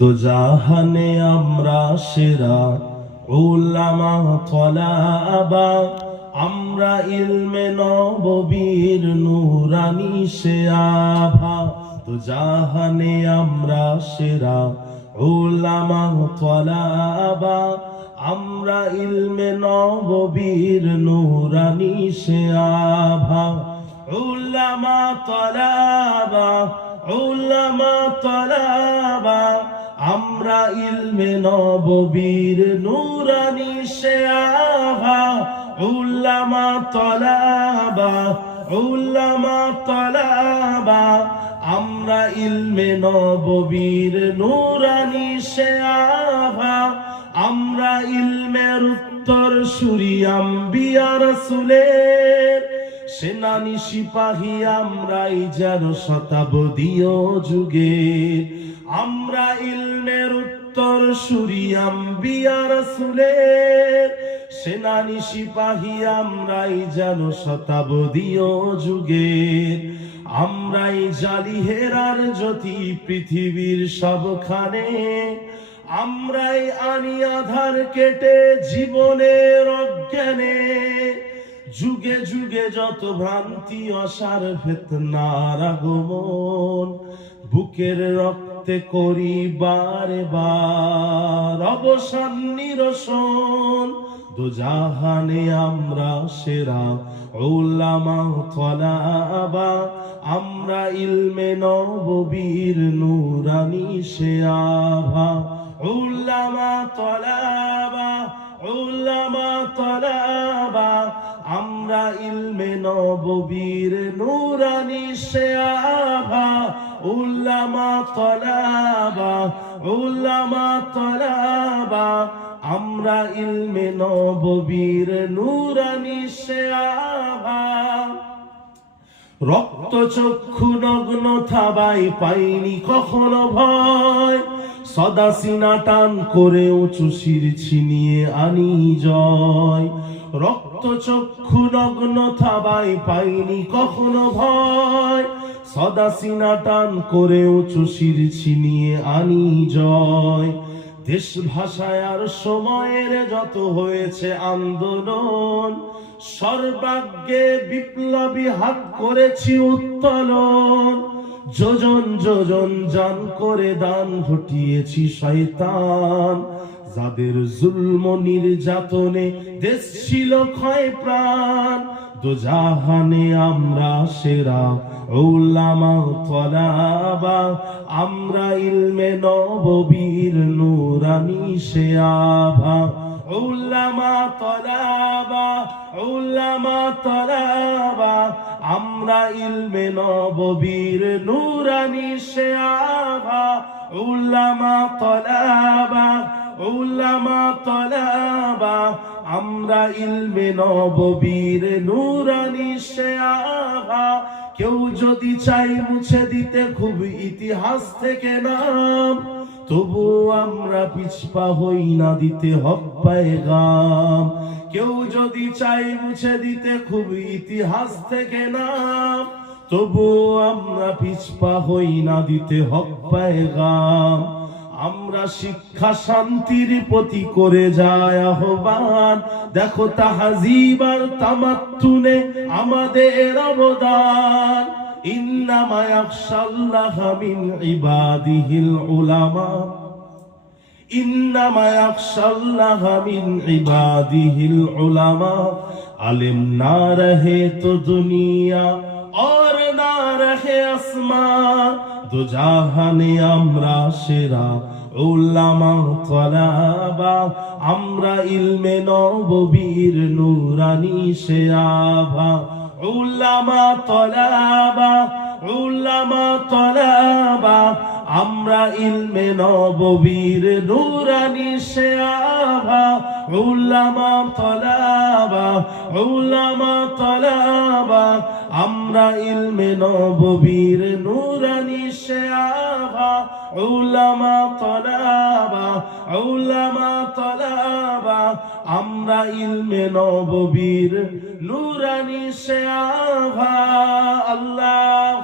দোজাহানে আমরা সেরা উলামা তলাবা, আমরা ইলমে নববীর নূরানি সে আভা। দোজাহানে আমরা সেরা উলামা তলাবা, আমরা ইলমে নববীর নূরানি সে আভা। উলামা তলাবা, উলামা তলাবা, আমরা ইলমে নববীর নূরানি সে আভা। উলামা তলাবা, উলামা তলাবা, আমরা ইলমে নববীর নূরানি সে আভা। আমরা ইলমের উত্তর সুরি আম্বিয়া রাসূলের সেনানি সিপাহী, আমরাই যেন শতাব্দীয় যুগে। আমরা ইলমের উত্তর সুরি আম্বিয়া রাসূলের সেনানি সিপাহী, আমরাই যেন শতাব্দীয় যুগে। আমরাই জালি হেরার জ্যোতি পৃথিবীর সবখানে, আমরাই আনি আধার কেটে জীবনের অজ্ঞানে। যুগে যুগে যত ভ্রান্তি অসার ফিতনার আগমন, বুকের রক্তে করি বারে বার অবসান নিরসন। দোজাহানে আমরা সেরা উলামা তলাবা, আমরা ইলমে নববীর নূরানি সে আভা। উলামা তলাবা, উলামা তলাবা, আমরা ইলমে নববীর নূরানি সে আভা। উলামা তলাবা, উলামা তলাবা, আমরা ইলমে নববীর নূরানি সে আভা। রক্ত চক্ষু নগ্ন থাবাই পাইনি কখনো ভয়, সদা সিনা টান করে উঁচু শির ছিনিয়ে আনি জয়। রক্ত চক্ষু নগ্ন থাবাই পাইনি কখনো ভয়, সদা সিনা টান করে উঁচু শির ছিনিয়ে আনি জয়। দেশ ভাষায় আর সময়ের যত হয়েছে আন্দোলন, সর্বাগ্যে বিপ্লবী হাত করেছি উত্তোলন। যোজন যোজন জান করে দান ঘটিয়েছি শয়তান, যাদের জুলম নির্যাতনে দেশ ছিল ক্ষয় প্রাণ। দোজাহানে আমরা সেরা উলামা তলাবা, আমরা ইলমে নববীর নূরানি সে আভা। উলামা তলাবা, উলামা তলাবা, আমরা ইলমে নববীর নূরানি সে আভা। উলামা তলাবা, উলামা তলাবা, আমরা ইলমে নববীর নূরানি সে আভা। কেউ যদি চাই মুছে দিতে খুব ইতিহাস থেকে নাম, তবু আমরা পিছপা হই না দিতে হক পায়গাম। কেউ যদি চাই মুছে দিতে খুব ইতিহাস থেকে নাম, তবু আমরা পিছপা হই না দিতে হক পায়গাম। আমরা শিক্ষা শান্তির প্রতি করে যায় আহ্বান, দেখো তাহজিব আর তামাত্তুনে আমাদের অবদান। ইন্নামা ইয়াখশাল্লাহা মিন ইবাদিহিল উলামা, ইন্নামা ইয়াখশাল্লাহা মিন ইবাদিহিল উলামা। আলিম না রহে তো দুনিয়া और ना रहे आसमा। দোজাহানে আমরা সেরা উলামা তলাবা, আমরা ইলমে নববীর নূরানি সে আভা। উলামা তলাবা, উলামা তলাবা, আমরা ইলমে নববীর নূরানি সে আভা। উলামা তলাবা, উলামা তলাবা, আমরা ইলমে নববীর নূরানি সে আভা। উলামা তলাবা, উলামা তলাবা, আমরা ইলমে নববীর নূরানি সে আভা। আল্লাহ